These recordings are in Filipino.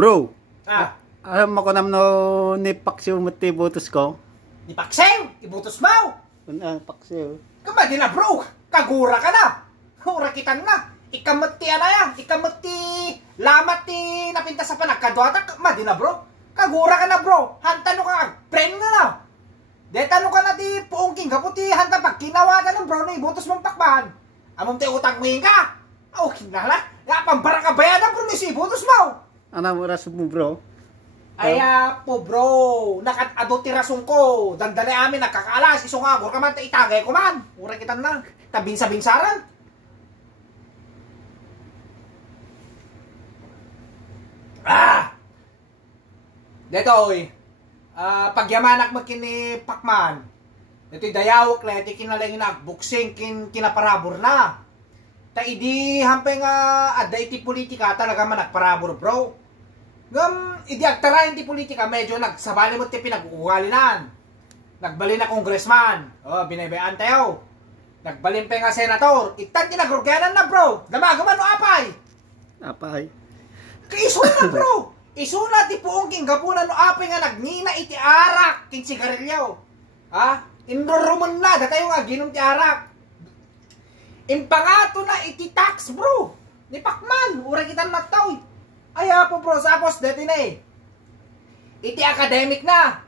Bro, Ah, alam mo ko naman no, ni Paksiw mo tibutos ko. ni Pakseng, ibutos mo. Paksiw. Kamadi na bro, kagura ka na. Urakitan na. Ikamati na yan. Ikamati lamat ti napinta sa panagkadwata. Kamadi na bro. Kagura ka na bro. Hantano ka, friend na na. Detano ka na ti puong king kaputi. Hanta pag kinawagan ng bro na ibutos mong pakbahan. Among ti utang mo ka. Oh, kinala. Pambara ka bayadan bro ni si ibutos mo. Ano mo raso mo bro? Aya po bro, nakat-ado ti rason ko. Dandali amin nakakaalas, iso nga, ka man, itagay ko man. Ura kita na, tabing sa bingsaran. Detoy, pagyamanak magkini pakman. Detoy dayawak le, ti kinalangin na, buksing kinaparabor na. Ta idi hampeng adda iti politika talaga man nagparabor bro. Idi agtara hindi politika, medyo nagsabali mo ti pinag-uwalinan. Nagbali na congressman. Binabayaan tayo. Nagbalin pa nga senator. Itan tinagrugyanan na bro. Damagaman o apay. Apay. Kaiso na bro. Iso na ti puong king gapunan o apay nga nagnina iti arak king sigarilyaw. Indorumon na. Datayo nga ginom ti arak. Impangato na iti tax bro. Ni Pacman. Ura kita nataw. Aya po bro, sapos dati na eh. Iti academic na.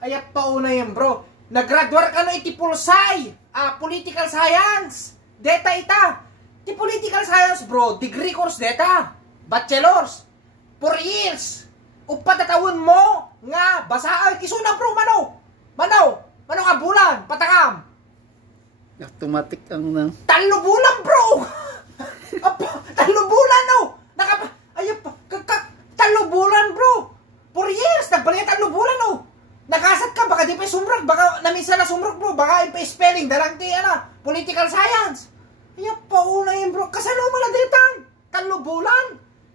Aya pa una yun bro. Naggraduar ka na iti pulsay. Political science. Deta ita. Iti political science bro, degree course deta. Bachelors. 4 years. Upatatawon mo nga basa ay kisuna bro, Mano nga bulan, patakam. Automatic ang na. 3 bulan bro. 3 bulan no. Ayun pa, 3 bulan bro. 4 years, nagbalik 3 bulan oh. Nakasat ka, baka di pa sumrag, baka namisa na sumrag bro, baka yung pa-spelling, dalang ti political science. Ayun pa, una yun bro, kasano mo na ditang, 3 bulan.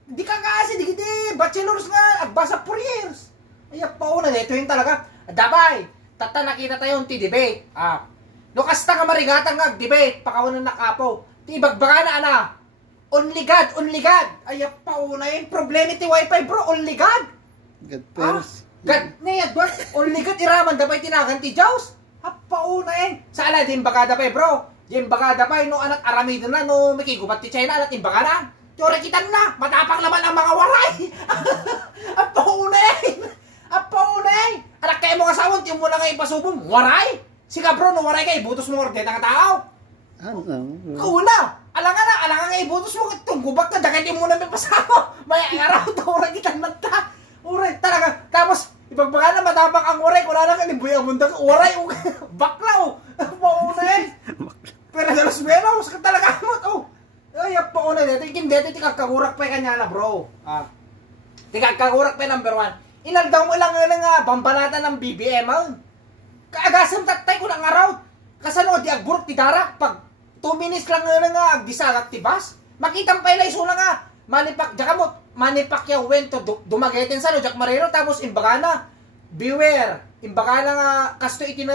Di ka kasi, di bachelors nga, agbasa 4 years. Ayun pa, una, dito yun talaga. Dabay, tata nakita tayo yung ti-debate. No, kasta nga marigatang nga, debate, pakawanan na kapo. Ti ibagbaga na Only God. Ay, pauna yung problema ti wifi bro, only God. God first. God, niyad ba? Only God, iraman dapay tinagan ti Diyos. Pauna yun. Sa ala, din baga dapay bro. Din baga dapay, no anak aramido na, no makigubat ti China, alat din baga na. Tiyore kitan na, matapang naman ang mga waray. Pauna yun. Anak kayo mga sawon, tiyo mo na kayo ipasubong, waray. Sika bro, no waray kayo, butos mo ordeta nga tao. Kauna. Alangan nga ibutos mo itong gubak na dagay mo na may pasama. May araw to, uray kita nagta. Uray talaga. Tapos, ibagbaga na matapang ang uray. Wala na ka, libuya mundag. Uray, bakla o. Paunay. Pero dalos menos, ka talaga mo. Ay, paunay. Dito, kakagurak pa kanya na bro. Kakagurak pa number 1. Inaldaw mo lang nga bambanatan ng BBM. Kaagasam tatay ko ng araw. Kasano, di agburok, ti darak. Pag 2 minutes lang nga agdisalak ti bas. Makitang pa ilay suna nga. Manipak yaw wento dumagetin sa Jack Marero tapos imbaga na. Beware. Imbaga na nga kasto iti na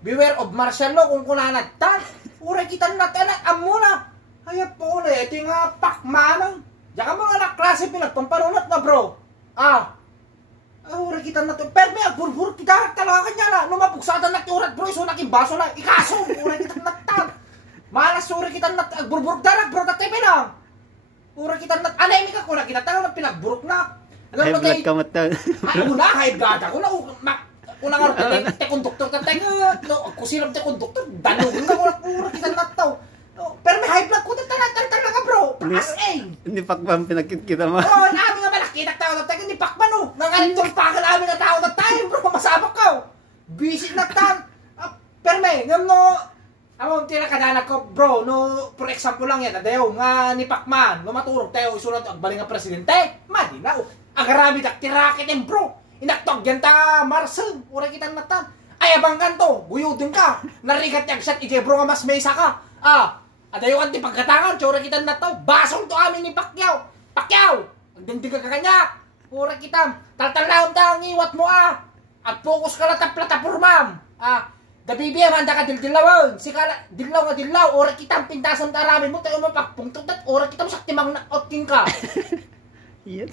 beware of martial law kung kunanagtan. Uray kita natanak amuna. Hayap po ulit. Ito yung pakmanang. Diyan mo nga na klase pinagpamparunat na bro. Uray kita na to. Pero may agbur-bur tidarak talaga kanya na. Numapugsada na tiurat bro. Iso naking baso na. Ikaso. Uray kita natan. Malas uri kita nat agburburuk darak bro tatay lang. Uri kita nat anay mi ka kuna kita tangan pinagburuk na. High blood ka mata. Una high blood ako na una nga te konduktor tatay no kusiram te konduktor danong nga uri kita nat taw. Pero may high blood ko talaga bro. As Hindi Pacman pinagkita mo. Nami nga malakita tao tatay hindi Pacman oh. Nangalintong pakal amin nga tao tatay bro masabak ka. Busy na tan. Pero may no among tinakadanak ko, bro, no, for example lang yan, adayaw, nga ni Pacman, no maturog tayo, isulat agbaling nga presidente, madi na, agarami dak tirakit em bro, inaktog yan ta, Marcel, ura kita natan, ay abanggan to, guyudin ka, narigat yagsat, ije bro nga mas maysa ka, adayaw ang tipagkatangan, ura kita nataw, basong to amin ni Pacquiao, magdindig ka kanya, ura kita, taltalahon ta, ang iwat mo at focus ka lang ta platapormam, Da BBM handa ka dildilawon. Sikala dilaw nga dilaw ora kita pintasan ta aramin mo tayo mapakpungtot at ora kita sakti mang naotkin ka. Yet.